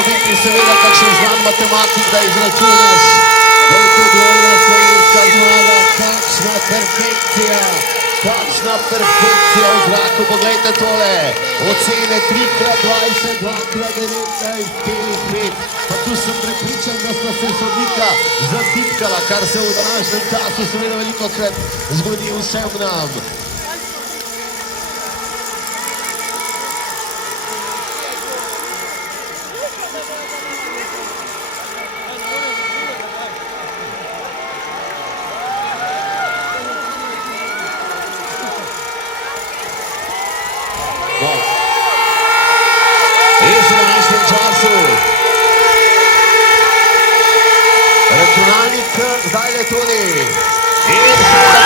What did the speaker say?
moral biti seveda kakšen znan matematik, da izračunaš, da je to dvojna slovenska zmaga, kakšna perfekcija. Kakšna perfekcija v zraku, poglejte tole, ocene 3x20, 2x19, 5x5, pa tu sem prepričan, da sta se sodnika zatipkala, kar se v današnjem času seveda velikokrat zgodi vsem nam. In v današnjem času računalnik zdaj le tudi in